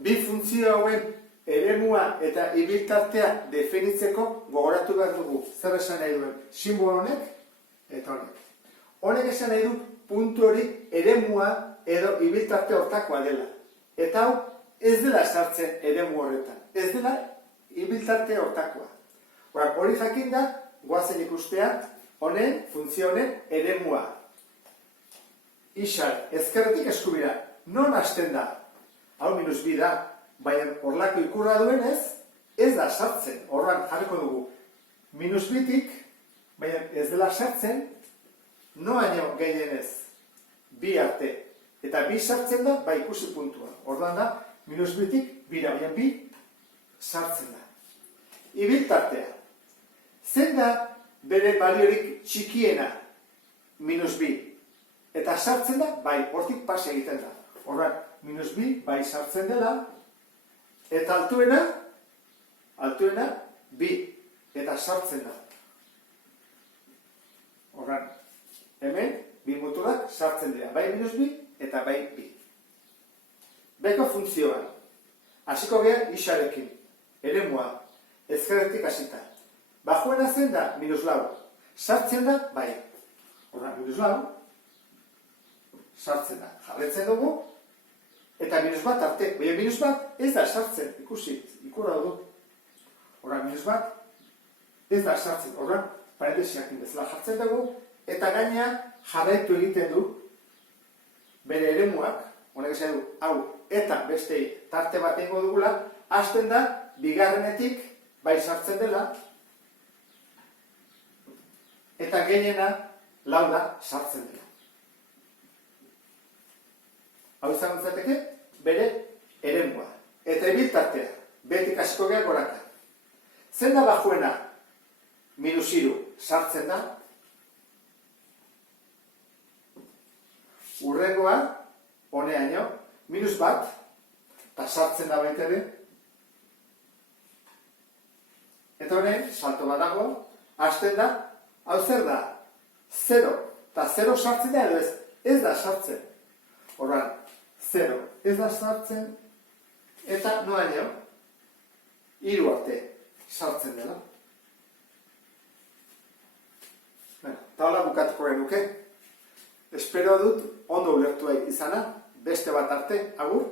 bi funtzio hauen eremua eta ibiltartea definitzeko gogoratu behar dugu. Zer esan nahi duen? Simbolo honek eta honek. Honek esan nahi du puntu hori eremua edo ibiltarte hortakoa dela. Eta hau ez dela sartzen eremu horretan. Ez dela ibiltarte hortakoa. Hori jakinda, goazen ikustea, honen, funtzio honen eremua. Ixar, ezkerretik eskubira, non hasten da? Hau -b da, baina horlako ikurra duenez, ez da sartzen. Horran jarriko dugu -btik, baina ez dela sartzen, noaino gehienez, bi arte. Eta bi sartzen da, bai ikusi puntua. Ordan da, -btik, bira, baina bi sartzen da. Ibiltartea. Zein da bere baliorik txikiena -b? Eta sartzen da, bai, hortik pase egiten da. Horran, -b, bai sartzen dela, eta altuena, bi, eta sartzen da. Horran, hemen, bi muturak sartzen dira, bai -b, eta bai bi. Beko funtzioa. Hasiko geha isarekin, eremua, ezkerretik hasita. Bajuena zen da, -lau. Sartzen da, bai. Horran, -lau, sartzen da. Jarretzen dugu, eta -bat arte. Baina -bat ez da sartzen, ikusi, ikurra du. Horran, -bat ez da sartzen. Horran, parentesiak bezala jartzen dugu, eta gaina jarraitu egiten du bere eremuak, honek esan du, hau, eta beste tarte bat egingo dugula, hasten da, bigarrenetik, bai sartzen dela, eta gehiena, lauda, sartzen dela. Hau izan gontzateke, bere eremua. Eta ibiltartea, behetik hasiko geha goraka. Zen da bajuena, -3, sartzen da. Urrengoa, honeaino, -1, eta sartzen da baita ere. Eta honen, salto bat dago, hasten da, hau zer da, 0, eta 0 sartzen da edo ez da sartzen. Horran, 0, ez da sartzen, eta noaino, 3 arte sartzen dela. Eta hola bukatuko genuke. Espero dut ondo ulertua izana, beste bat arte, agur.